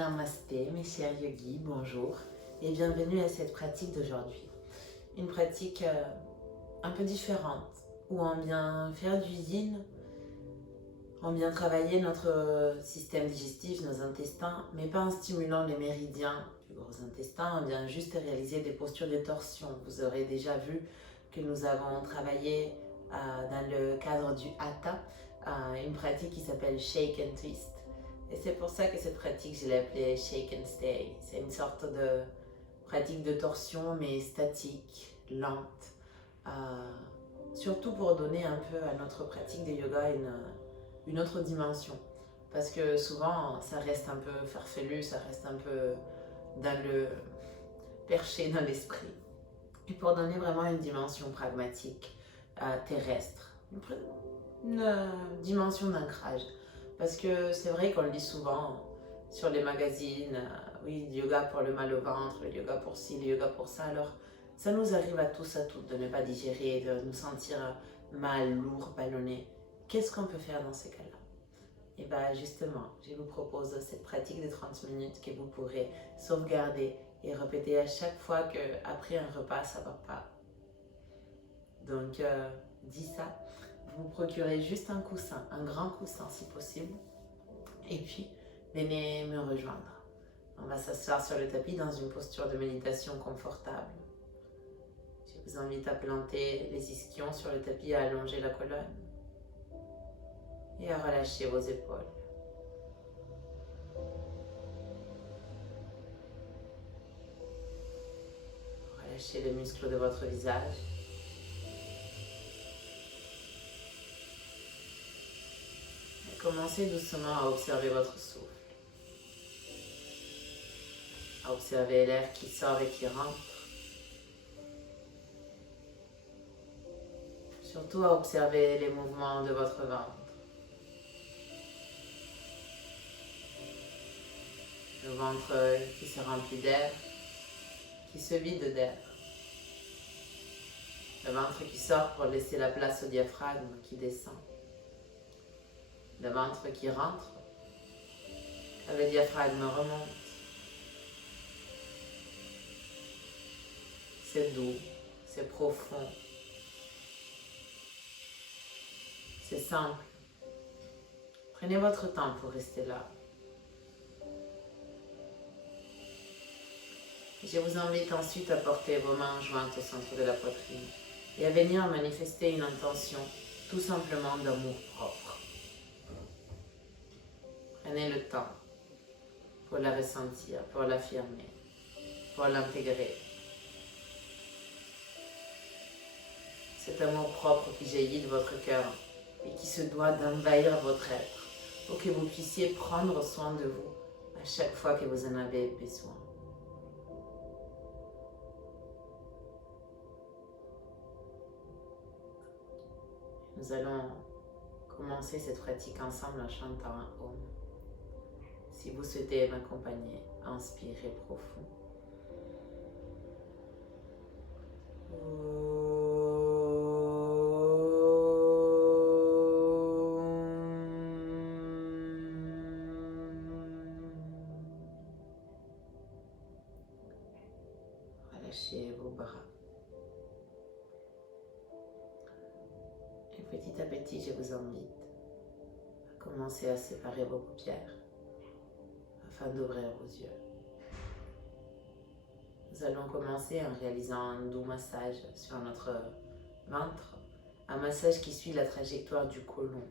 Namasté mes chers yogis, bonjour et bienvenue à cette pratique d'aujourd'hui. Une pratique un peu différente où on vient faire du yin, on vient travailler notre système digestif, nos intestins, mais pas en stimulant les méridiens du gros intestin, on vient juste réaliser des postures de torsion. Vous aurez déjà vu que nous avons travaillé dans le cadre du Hatha, une pratique qui s'appelle Shake and Twist. Et c'est pour ça que cette pratique, je l'ai appelée Shake and Stay. C'est une sorte de pratique de torsion, mais statique, lente. Surtout pour donner un peu à notre pratique de yoga une autre dimension. Parce que souvent, ça reste un peu farfelu, ça reste un peu dans le perché dans l'esprit. Et pour donner vraiment une dimension pragmatique, terrestre, une dimension d'ancrage. Parce que c'est vrai qu'on le dit souvent sur les magazines, oui, le yoga pour le mal au ventre, le yoga pour ci, le yoga pour ça. Alors, ça nous arrive à tous, à toutes, de ne pas digérer, de nous sentir mal, lourd, ballonné. Qu'est-ce qu'on peut faire dans ces cas-là? Et bien justement, je vous propose cette pratique de 30 minutes que vous pourrez sauvegarder et répéter à chaque fois qu'après un repas, ça ne va pas. Donc, dis ça. Vous procurez juste un coussin, un grand coussin si possible, et puis venez me rejoindre. On va s'asseoir sur le tapis dans une posture de méditation confortable. Je vous invite à planter les ischions sur le tapis, à allonger la colonne et à relâcher vos épaules. Relâchez les muscles de votre visage. Commencez doucement à observer votre souffle, à observer l'air qui sort et qui rentre, surtout à observer les mouvements de votre ventre. Le ventre qui se remplit d'air, qui se vide d'air. Le ventre qui sort pour laisser la place au diaphragme qui descend. Le ventre qui rentre, le diaphragme remonte. C'est doux, c'est profond, c'est simple. Prenez votre temps pour rester là. Je vous invite ensuite à porter vos mains jointes au centre de la poitrine et à venir manifester une intention tout simplement d'amour propre. Prenez le temps pour la ressentir, pour l'affirmer, pour l'intégrer. Cet amour propre qui jaillit de votre cœur et qui se doit d'envahir votre être pour que vous puissiez prendre soin de vous à chaque fois que vous en avez besoin. Nous allons commencer cette pratique ensemble en chantant un Om. Si vous souhaitez m'accompagner, inspirez profond. Relâchez vos bras. Et petit à petit, je vous invite à commencer à séparer vos paupières afin d'ouvrir vos yeux. Nous allons commencer en réalisant un doux massage sur notre ventre, un massage qui suit la trajectoire du côlon.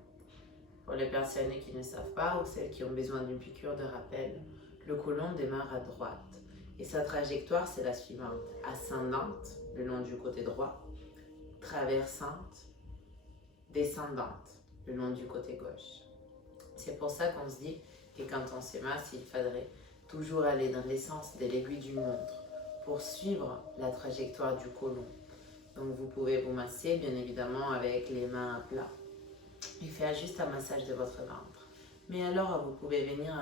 Pour les personnes qui ne savent pas ou celles qui ont besoin d'une piqûre de rappel, le côlon démarre à droite et sa trajectoire c'est la suivante: ascendante le long du côté droit, traversante, descendante le long du côté gauche. C'est pour ça qu'on se dit que quand on se masse, il faudrait toujours aller dans l'essence de l'aiguille d'une montre pour suivre la trajectoire du côlon. Donc vous pouvez vous masser bien évidemment avec les mains à plat et faire juste un massage de votre ventre. Mais alors vous pouvez venir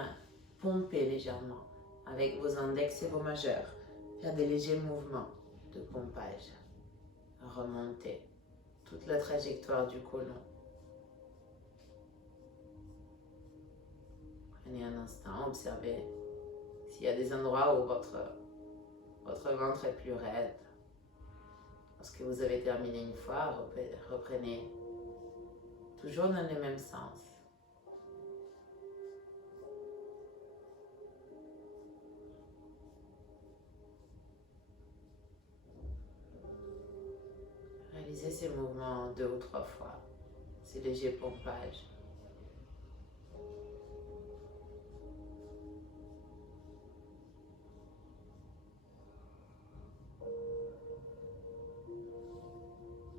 pomper légèrement avec vos index et vos majeurs, faire des légers mouvements de pompage, remonter toute la trajectoire du côlon. Prenez un instant, observez S'il y a des endroits où votre ventre est plus raide, lorsque vous avez terminé une fois, reprenez toujours dans le même sens. Réalisez ces mouvements 2 ou 3 fois, ces légers pompages.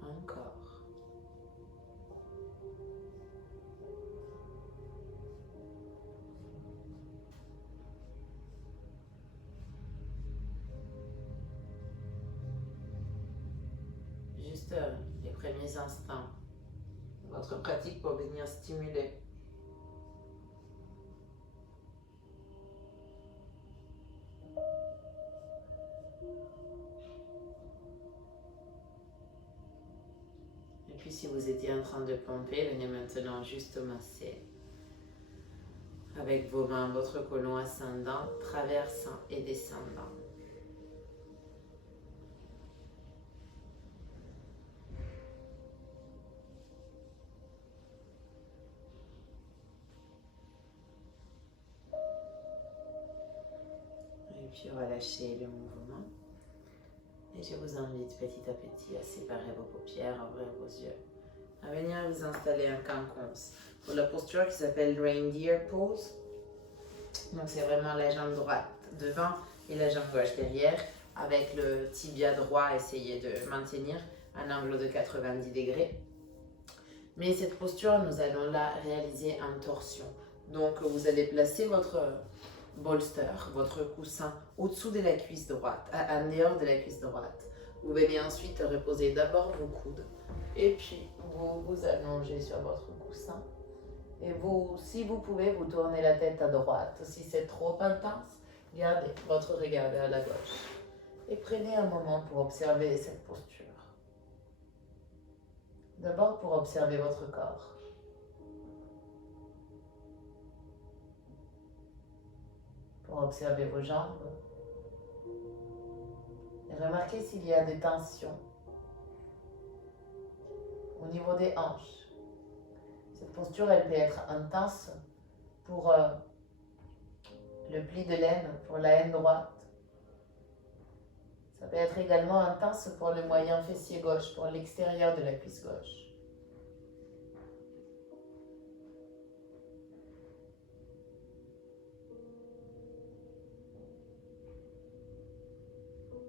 Encore. Juste les premiers instants de votre pratique pour venir stimuler. Et puis si vous étiez en train de pomper, venez maintenant juste masser avec vos mains votre côlon ascendant, traversant et descendant. Et puis relâchez le mouvement. Et je vous invite petit à petit à séparer vos paupières, à ouvrir vos yeux, à venir vous installer en quinconce pour la posture qui s'appelle Reindeer Pose. Donc c'est vraiment la jambe droite devant et la jambe gauche derrière, avec le tibia droit, essayez de maintenir un angle de 90 degrés. Mais cette posture, nous allons la réaliser en torsion. Donc vous allez placer votre bolster, votre coussin, au-dessous de la cuisse droite, en dehors de la cuisse droite. Vous venez ensuite reposer d'abord vos coudes et puis vous vous allongez sur votre coussin. Et vous, si vous pouvez, vous tournez la tête à droite. Si c'est trop intense, gardez votre regard vers la gauche. Et prenez un moment pour observer cette posture. D'abord pour observer votre corps. Pour observer vos jambes. Et remarquez s'il y a des tensions au niveau des hanches. Cette posture, elle peut être intense pour le pli de l'aine, pour la haine droite. Ça peut être également intense pour le moyen fessier gauche, pour l'extérieur de la cuisse gauche.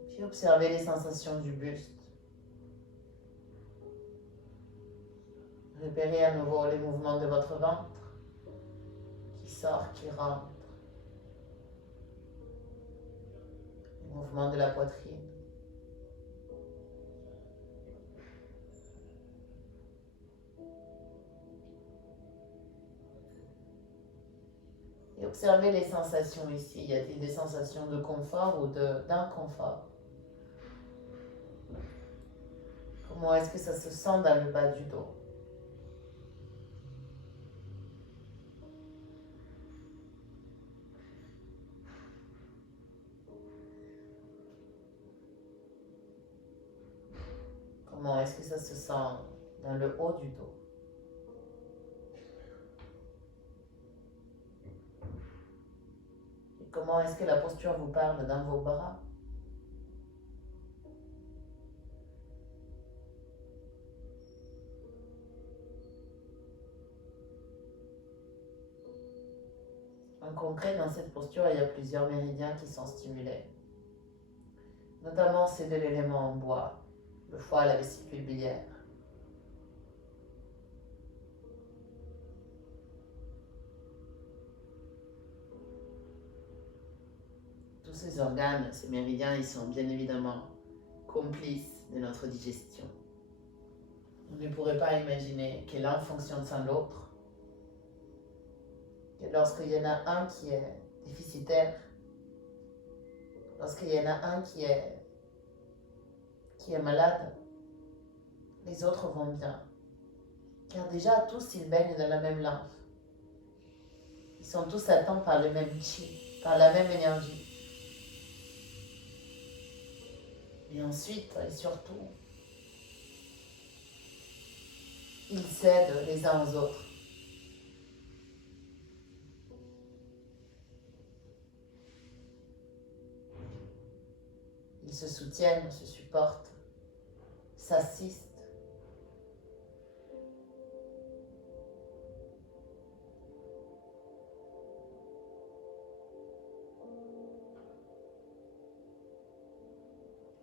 Puis observez les sensations du buste. Repérez à nouveau les mouvements de votre ventre qui sort, qui rentre. Les mouvements de la poitrine. Et observez les sensations ici. Y a-t-il des sensations de confort ou d'inconfort? Comment est-ce que ça se sent dans le bas du dos? Comment est-ce que ça se sent dans le haut du dos? Et comment est-ce que la posture vous parle dans vos bras? En concret, dans cette posture, il y a plusieurs méridiens qui sont stimulés, notamment ceux de l'élément en bois, le foie, la vésicule biliaire. Tous ces organes, ces méridiens, ils sont bien évidemment complices de notre digestion. On ne pourrait pas imaginer que l'un fonctionne sans l'autre. Que lorsqu'il y en a un qui est déficitaire, lorsqu'il y en a un qui est malade, les autres vont bien. Car déjà, tous, ils baignent dans la même lymphe. Ils sont tous atteints par le même chi. par la même énergie. Et ensuite, et surtout, ils s'aident les uns aux autres. Ils se soutiennent, se supportent, s'assistent.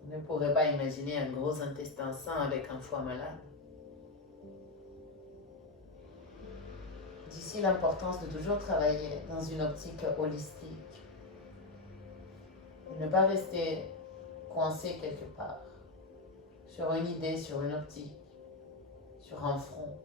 On ne pourrait pas imaginer un gros intestin sain avec un foie malade. D'ici l'importance de toujours travailler dans une optique holistique. De ne pas rester coincé quelque part, sur une idée, sur une optique, sur un front.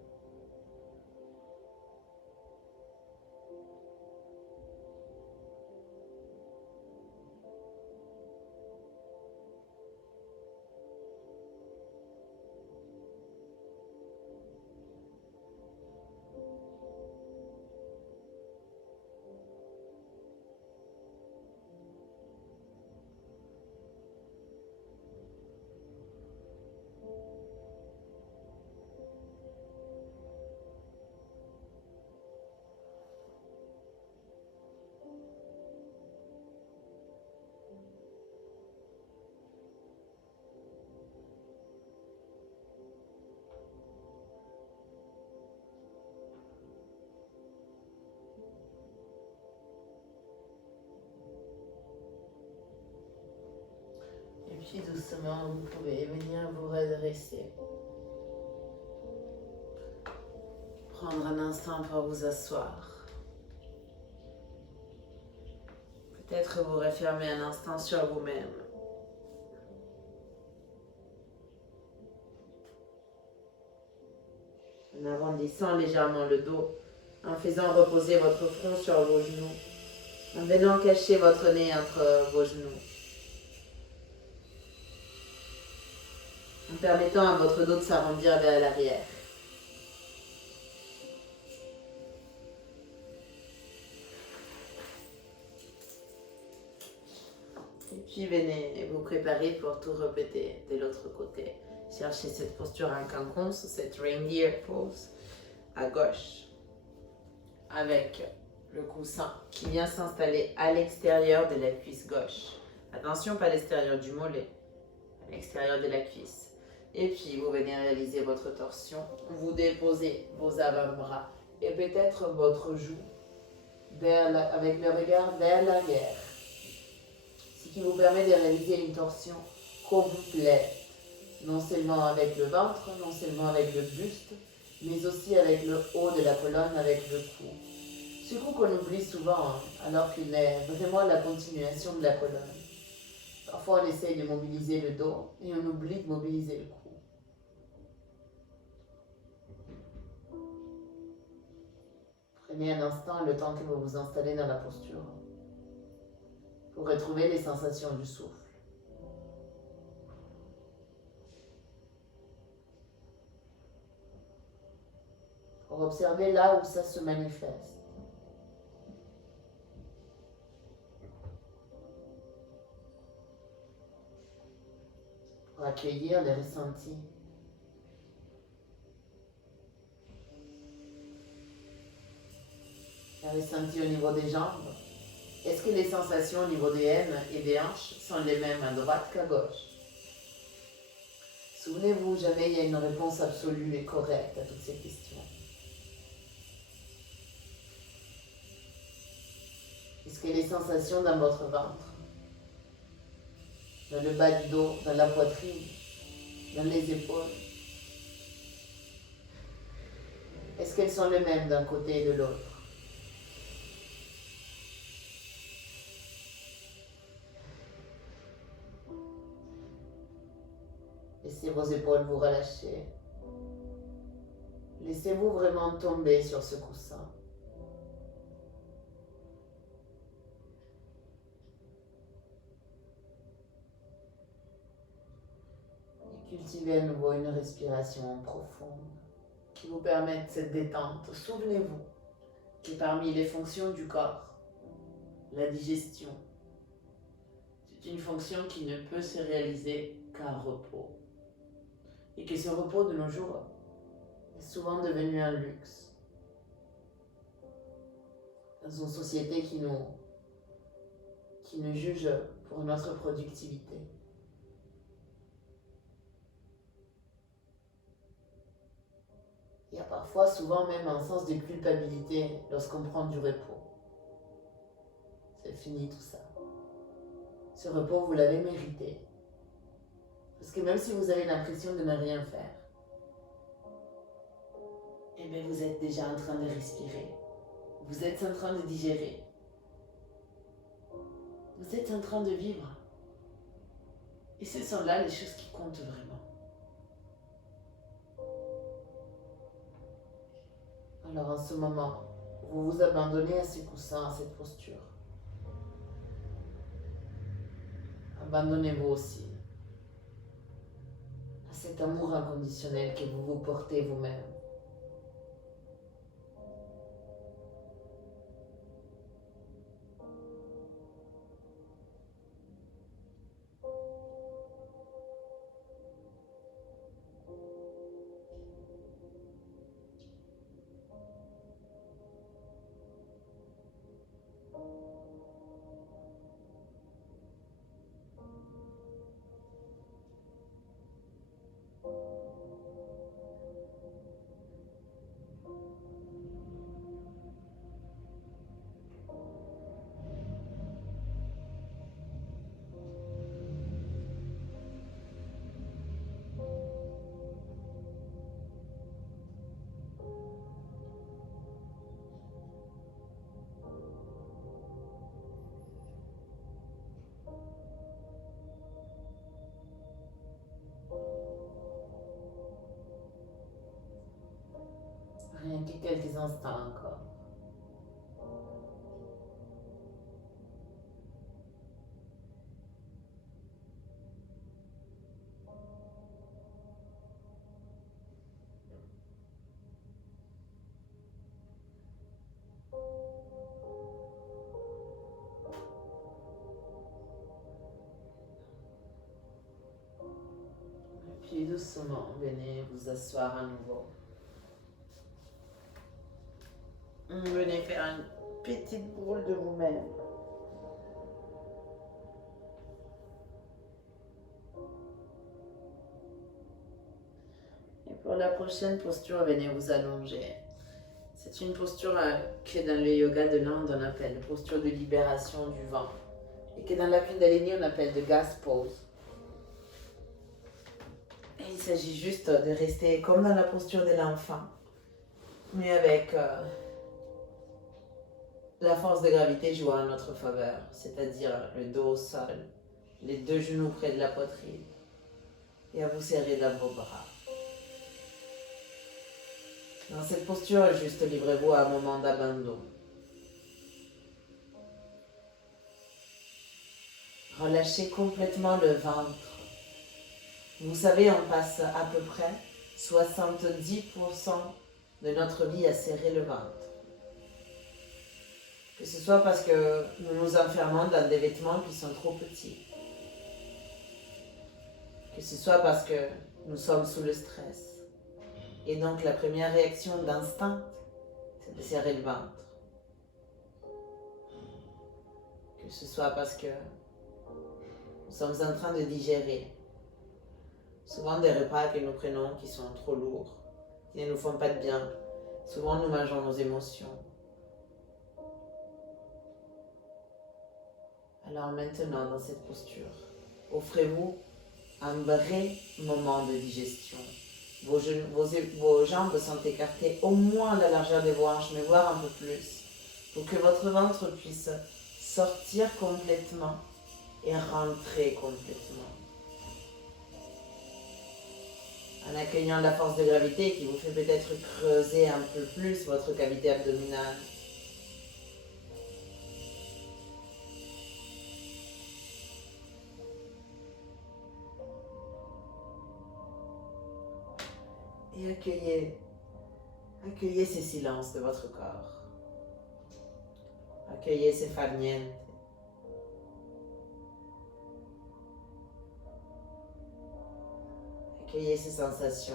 Et puis doucement, vous pouvez venir vous redresser. Prendre un instant pour vous asseoir. Peut-être vous refermer un instant sur vous-même. En arrondissant légèrement le dos, en faisant reposer votre front sur vos genoux, en venant cacher votre nez entre vos genoux, en permettant à votre dos de s'arrondir vers l'arrière. Et puis venez vous préparer pour tout répéter de l'autre côté. Cherchez cette posture en quinconce, cette reindeer pose à gauche, avec le coussin qui vient s'installer à l'extérieur de la cuisse gauche. Attention, pas à l'extérieur du mollet, à l'extérieur de la cuisse. Et puis vous venez réaliser votre torsion. Vous déposez vos avant-bras et peut-être votre joue avec le regard vers l'arrière. Ce qui vous permet de réaliser une torsion complète. Non seulement avec le ventre, non seulement avec le buste, mais aussi avec le haut de la colonne, avec le cou. Ce coup qu'on oublie souvent, alors qu'il est vraiment la continuation de la colonne. Parfois on essaye de mobiliser le dos et on oublie de mobiliser le cou. Prenez un instant le temps que vous vous installez dans la posture pour retrouver les sensations du souffle. Pour observer là où ça se manifeste. Pour accueillir les ressentis. Les ressentis au niveau des jambes. Est-ce que les sensations au niveau des aines et des hanches sont les mêmes à droite qu'à gauche? Souvenez-vous, jamais il y a une réponse absolue et correcte à toutes ces questions. Est-ce que les sensations dans votre ventre, dans le bas du dos, dans la poitrine, dans les épaules, est-ce qu'elles sont les mêmes d'un côté et de l'autre? Laissez vos épaules vous relâcher. Laissez-vous vraiment tomber sur ce coussin. Et cultivez à nouveau une respiration profonde qui vous permette cette détente. Souvenez-vous que parmi les fonctions du corps, la digestion. C'est une fonction qui ne peut se réaliser qu'en repos. Et que ce repos de nos jours est souvent devenu un luxe. Dans une société qui nous juge pour notre productivité. Il y a parfois, souvent même, un sens de culpabilité lorsqu'on prend du repos. C'est fini tout ça. Ce repos, vous l'avez mérité. Parce que même si vous avez l'impression de ne rien faire, eh bien vous êtes déjà en train de respirer. Vous êtes en train de digérer. Vous êtes en train de vivre. Et ce sont là les choses qui comptent vraiment. Alors en ce moment, vous vous abandonnez à ce coussin, à cette posture. Abandonnez-vous aussi à cet amour inconditionnel que vous vous portez vous-même. Rien que quelques instants encore. Puis doucement, venez vous asseoir à nouveau. Venez faire une petite boule de vous-même. Et pour la prochaine posture, venez vous allonger. C'est une posture que dans le yoga de l'Inde, on appelle posture de libération du vent. Et que dans la Kundalini, on appelle de gas pose. Et il s'agit juste de rester comme dans la posture de l'enfant, mais avec la force de gravité jouant en notre faveur, c'est-à-dire le dos au sol, les deux genoux près de la poitrine, et à vous serrer dans vos bras. Dans cette posture, juste livrez-vous à un moment d'abandon. Relâchez complètement le ventre. Vous savez, on passe à peu près 70% de notre vie à serrer le ventre. Que ce soit parce que nous nous enfermons dans des vêtements qui sont trop petits. Que ce soit parce que nous sommes sous le stress. Et donc la première réaction d'instinct, c'est de serrer le ventre. Que ce soit parce que nous sommes en train de digérer. Souvent des repas que nous prenons qui sont trop lourds, qui ne nous font pas de bien. Souvent nous mangeons nos émotions. Alors maintenant, dans cette posture, offrez-vous un vrai moment de digestion. Vos jambes sont écartées au moins à la largeur de vos hanches, mais voire un peu plus, pour que votre ventre puisse sortir complètement et rentrer complètement. En accueillant la force de gravité qui vous fait peut-être creuser un peu plus votre cavité abdominale. Et accueillez ces silences de votre corps. Accueillez ces farnientes Accueillez ces sensations.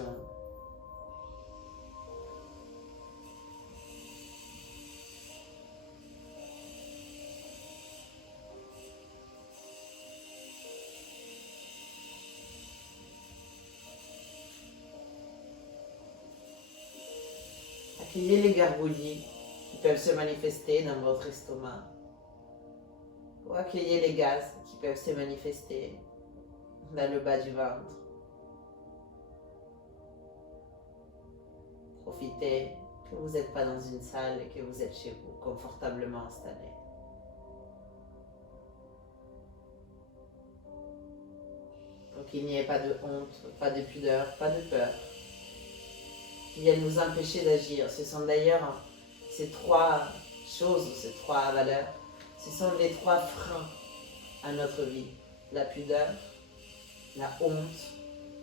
Accueillez les gargouillis qui peuvent se manifester dans votre estomac. Ou accueillez les gaz qui peuvent se manifester dans le bas du ventre. Profitez que vous n'êtes pas dans une salle et que vous êtes chez vous, confortablement installé. Pour qu'il n'y ait pas de honte, pas de pudeur, pas de peur qui viennent nous empêcher d'agir. Ce sont d'ailleurs ces trois choses, ces trois valeurs, ce sont les trois freins à notre vie. La pudeur, la honte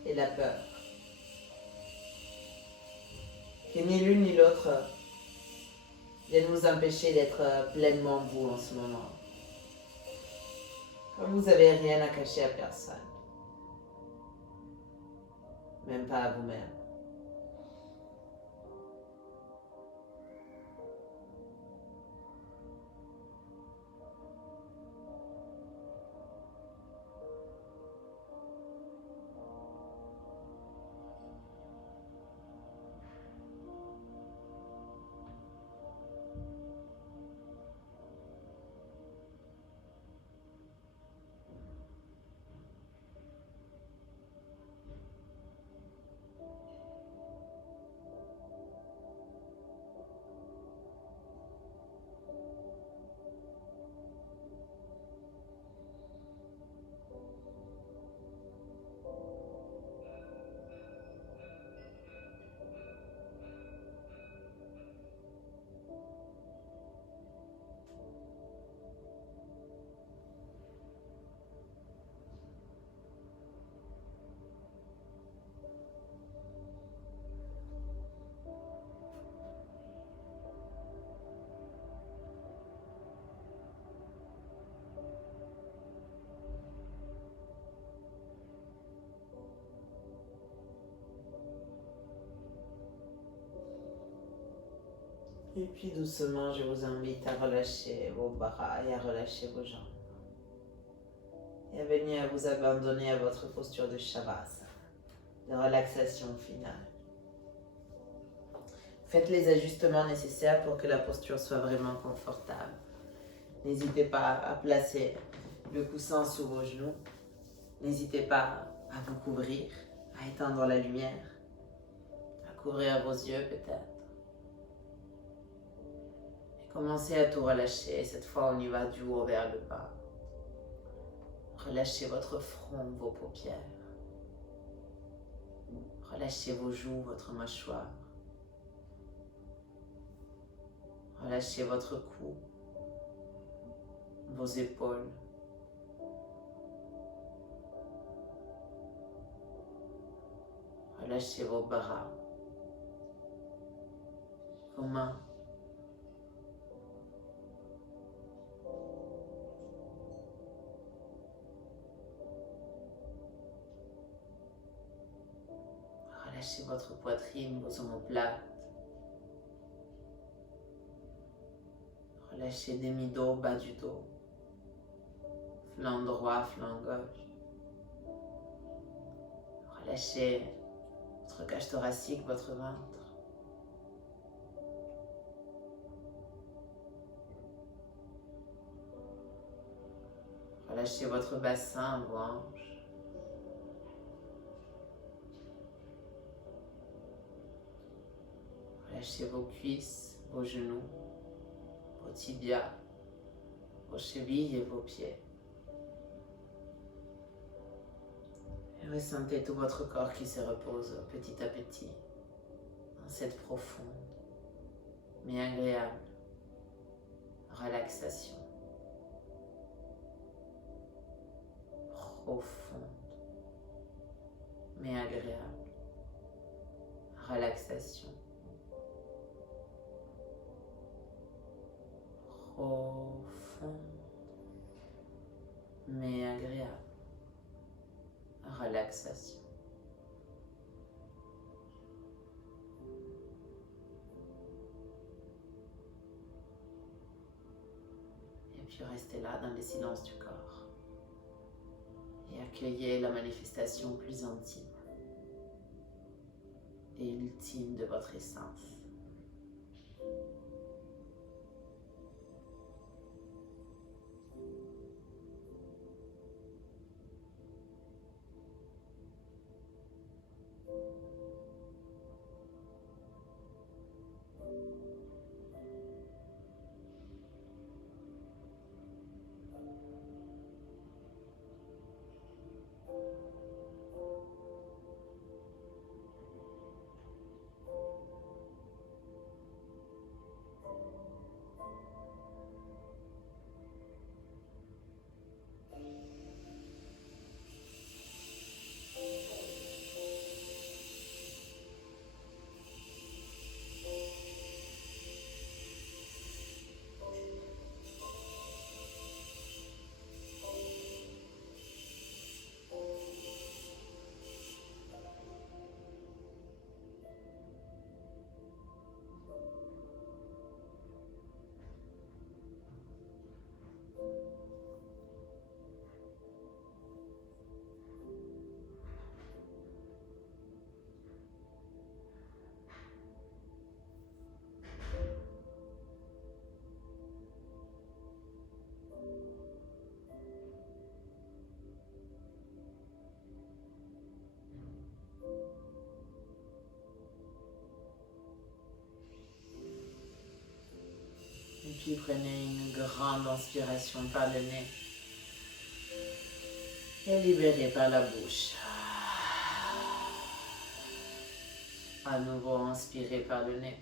et la peur. Que ni l'une ni l'autre viennent nous empêcher d'être pleinement vous en ce moment. Comme vous n'avez rien à cacher à personne. Même pas à vous-même. Et puis doucement, je vous invite à relâcher vos bras et à relâcher vos jambes. Et à venir vous abandonner à votre posture de Shavasana, de relaxation finale. Faites les ajustements nécessaires pour que la posture soit vraiment confortable. N'hésitez pas à placer le coussin sous vos genoux. N'hésitez pas à vous couvrir, à éteindre la lumière, à couvrir vos yeux peut-être. Commencez à tout relâcher. Cette fois, on y va du haut vers le bas. Relâchez votre front, vos paupières. Relâchez vos joues, votre mâchoire. Relâchez votre cou, vos épaules. Relâchez vos bras, vos mains. Relâchez votre poitrine, vos omoplates. Relâchez demi-dos, bas du dos. Flanc droit, flanc gauche. Relâchez votre cage thoracique, votre ventre. Relâchez votre bassin, vos hanches. Relâchez vos cuisses, vos genoux, vos tibias, vos chevilles et vos pieds. Et ressentez tout votre corps qui se repose petit à petit dans cette profonde mais agréable relaxation. Profonde mais agréable relaxation. Profonde mais agréable relaxation. puis restez là dans les silences du corps. Et accueillez la manifestation plus intime et ultime de votre essence. Et puis prenez une grande inspiration par le nez et libérez par la bouche. À nouveau, inspirez par le nez.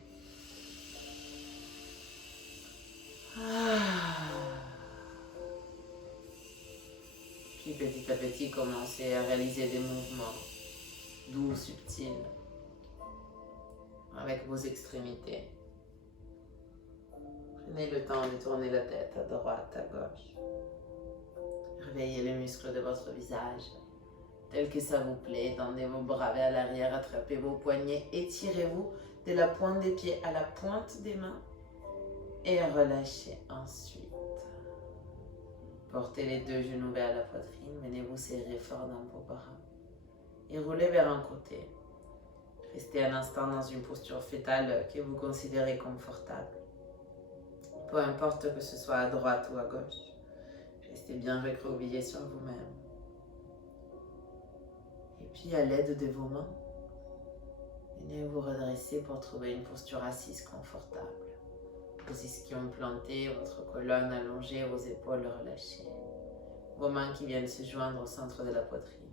Puis petit à petit, commencez à réaliser des mouvements doux, subtils, avec vos extrémités. Prenez le temps de tourner la tête à droite, à gauche. Réveillez les muscles de votre visage, tel que ça vous plaît. Tendez vos bras vers l'arrière, attrapez vos poignets, étirez-vous de la pointe des pieds à la pointe des mains et relâchez ensuite. Portez les deux genoux vers la poitrine, venez vous serrer fort dans vos bras et roulez vers un côté. Restez un instant dans une posture fétale que vous considérez confortable. Peu importe que ce soit à droite ou à gauche, restez bien recroquevillé sur vous-même. Et puis à l'aide de vos mains, venez vous redresser pour trouver une posture assise confortable. Vos ischions plantés, votre colonne allongée, vos épaules relâchées. Vos mains qui viennent se joindre au centre de la poitrine.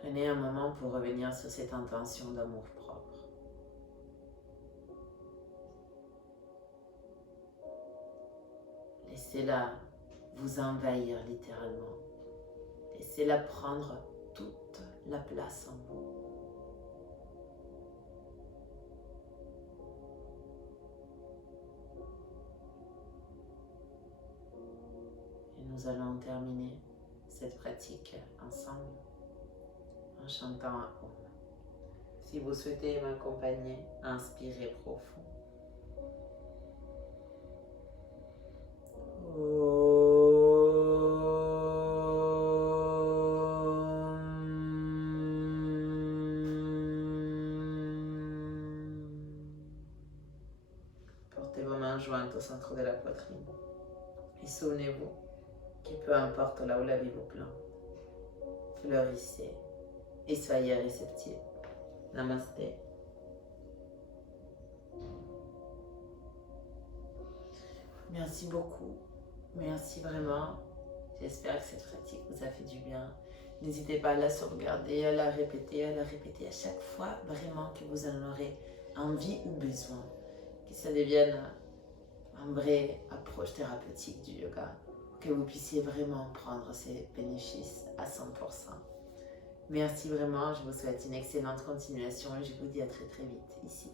Prenez un moment pour revenir sur cette intention d'amour propre. Laissez-la vous envahir littéralement. Laissez-la prendre toute la place en vous. Et nous allons terminer cette pratique ensemble en chantant un Om. Si vous souhaitez m'accompagner, inspirez profond. Portez vos mains jointes au centre de la poitrine et souvenez-vous que peu importe là où la vie vous plante, fleurissez et soyez réceptifs. Namasté. Merci beaucoup. Merci vraiment. J'espère que cette pratique vous a fait du bien. N'hésitez pas à la sauvegarder, à la répéter à chaque fois vraiment que vous en aurez envie ou besoin. Que ça devienne une vraie approche thérapeutique du yoga. Que vous puissiez vraiment prendre ces bénéfices à 100%. Merci vraiment, je vous souhaite une excellente continuation et je vous dis à très très vite ici.